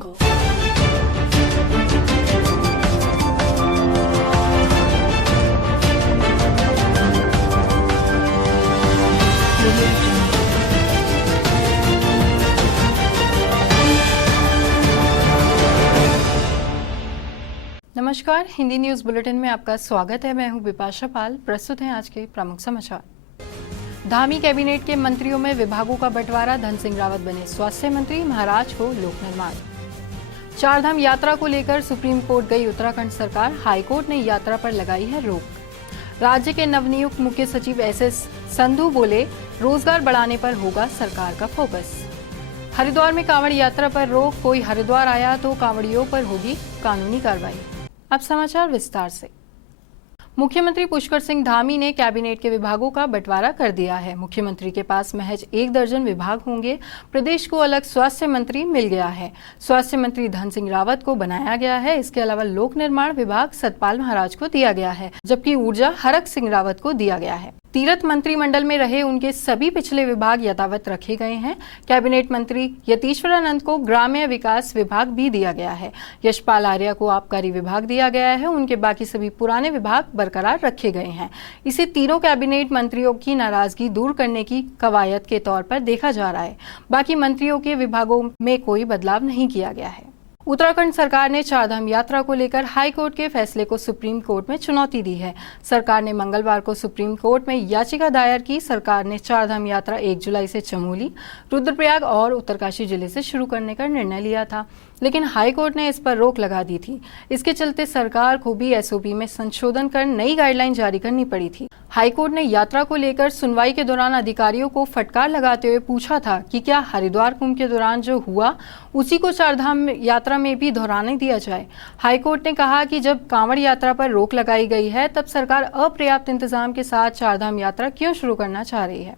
jungle. नमस्कार, Hindi news bulletin में आपका स्वागत है। मैं हूं बिपाशा पाल। प्रस्तुत हैं आज के प्रमुख समाचार। धामी कैबिनेट के मंत्रियों में विभागों का बंटवारा, धन सिंह रावत बने स्वास्थ्य मंत्री, महाराज को लोक निर्माण। चारधाम यात्रा को लेकर सुप्रीम कोर्ट गई उत्तराखंड सरकार, हाईकोर्ट ने यात्रा पर लगाई है रोक। राज्य के नवनियुक्त मुख्य सचिव एसएस संधू बोले, रोजगार बढ़ाने पर होगा सरकार का फोकस। हरिद्वार में कांवड़ यात्रा पर रोक, कोई हरिद्वार आया तो कांवड़ियों पर होगी कानूनी कार्रवाई। अब समाचार विस्तार से। मुख्यमंत्री पुष्कर सिंह धामी ने कैबिनेट के विभागों का बंटवारा कर दिया है। मुख्यमंत्री के पास महज 1 दर्जन विभाग होंगे। प्रदेश को अलग स्वास्थ्य मंत्री मिल गया है। स्वास्थ्य मंत्री धन सिंह रावत को बनाया गया है। इसके अलावा लोक निर्माण विभाग सतपाल महाराज को दिया गया है, जबकि ऊर्जा हरक सिंह रावत को दिया गया है। तीरथ मंत्रिमंडल में रहे उनके सभी पिछले विभाग यथावत रखे गए हैं। कैबिनेट मंत्री यतीश्वरानंद को ग्राम्य विकास विभाग भी दिया गया है। यशपाल आर्या को आबकारी विभाग दिया गया है। उनके बाकी सभी पुराने विभाग बरकरार रखे गए हैं। इसे तीनों कैबिनेट मंत्रियों की नाराजगी दूर करने की कवायद के तौर पर देखा जा रहा है। बाकी मंत्रियों के विभागों में कोई बदलाव नहीं किया गया है। उत्तराखंड सरकार ने चारधाम यात्रा को लेकर हाई कोर्ट के फैसले को सुप्रीम कोर्ट में चुनौती दी है। सरकार ने मंगलवार को सुप्रीम कोर्ट में याचिका दायर की। सरकार ने चारधाम यात्रा 1 जुलाई से चमोली, रुद्रप्रयाग और उत्तरकाशी जिले से शुरू करने का निर्णय लिया था, लेकिन हाई कोर्ट ने इस पर रोक लगा दी थी। इसके चलते सरकार को भी एसओपी में संशोधन कर नई गाइडलाइन जारी करनी पड़ी थी। हाई कोर्ट ने यात्रा को लेकर सुनवाई के दौरान अधिकारियों को फटकार लगाते हुए पूछा था कि क्या हरिद्वार कुंभ के दौरान जो हुआ उसी को चारधाम यात्रा में भी दोहराने दिया जाए। हाई कोर्ट ने कहा कि जब कांवड़ यात्रा पर रोक लगाई गई है, तब सरकार अपर्याप्त इंतजाम के साथ चारधाम यात्रा क्यों शुरू करना चाह रही है।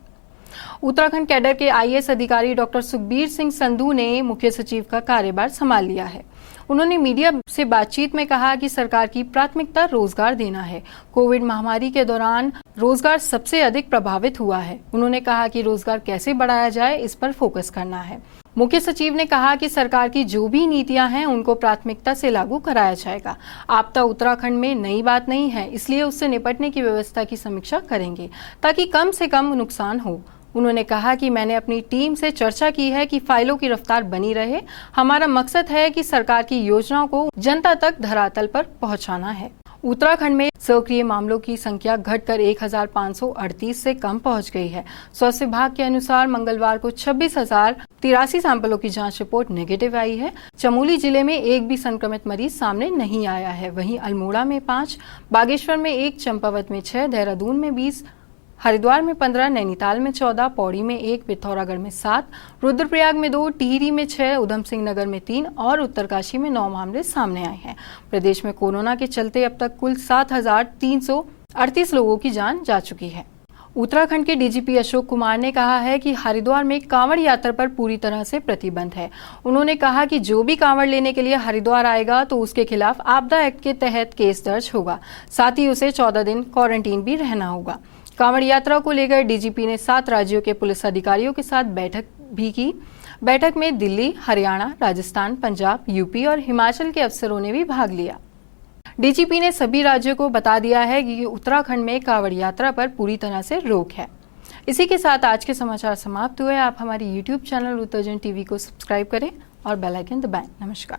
उत्तराखंड कैडर के आईएएस अधिकारी डॉक्टर सुखबीर सिंह संधू ने मुख्य सचिव का कार्यभार संभाल लिया है। उन्होंने मीडिया से बातचीत में कहा कि सरकार की प्राथमिकता रोजगार देना है। कोविड महामारी के दौरान रोजगार सबसे अधिक प्रभावित हुआ है। उन्होंने कहा कि रोजगार कैसे बढ़ाया जाए, इस पर फोकस करना है। मुख्य सचिव ने कहा कि सरकार की जो भी नीतियां हैं उनको प्राथमिकता से लागू कराया जाएगा। आपदा उत्तराखंड में नई बात नहीं है, इसलिए उससे निपटने की व्यवस्था की समीक्षा करेंगे ताकि कम से कम नुकसान हो। उन्होंने कहा कि मैंने अपनी टीम से चर्चा की है कि फाइलों की रफ्तार बनी रहे। हमारा मकसद है कि सरकार की योजनाओं को जनता तक धरातल पर पहुंचाना है। उत्तराखंड में सक्रिय मामलों की संख्या घटकर 1538 से कम पहुंच गई है। स्वास्थ्य विभाग के अनुसार मंगलवार को 26,083 सैंपलों की जांच रिपोर्ट नेगेटिव आई है। चमोली जिले में एक भी संक्रमित मरीज सामने नहीं आया है। वहीं अल्मोड़ा में 5, बागेश्वर में 1, चंपावत में 6, देहरादून में 20, हरिद्वार में 15, नैनीताल में 14, पौड़ी में 1, पिथौरागढ़ में 7, रुद्रप्रयाग में 2, टिहरी में 6, उधम सिंह नगर में 3 और उत्तरकाशी में 9 मामले सामने आए हैं। प्रदेश में कोरोना के चलते अब तक कुल 7,338 लोगों की जान जा चुकी है। उत्तराखंड के डीजीपी अशोक कुमार ने कहा है कि हरिद्वार में कांवड़ यात्रा पर पूरी तरह से प्रतिबंध है। उन्होंने कहा कि जो भी कांवड़ लेने के लिए हरिद्वार आएगा तो उसके खिलाफ आपदा एक्ट के तहत केस दर्ज होगा। साथ ही उसे 14 दिन क्वारंटीन भी रहना होगा। कांवड़ यात्रा को लेकर डीजीपी ने 7 राज्यों के पुलिस अधिकारियों के साथ बैठक भी की। बैठक में दिल्ली, हरियाणा, राजस्थान, पंजाब, यूपी और हिमाचल के अफसरों ने भी भाग लिया। डीजीपी ने सभी राज्यों को बता दिया है कि उत्तराखंड में कांवड़ यात्रा पर पूरी तरह से रोक है। इसी के साथ आज के समाचार समाप्त हुए। आप हमारे यूट्यूब चैनल उत्तरजन टीवी को सब्सक्राइब करें और बेल आइकन दबाएं। नमस्कार।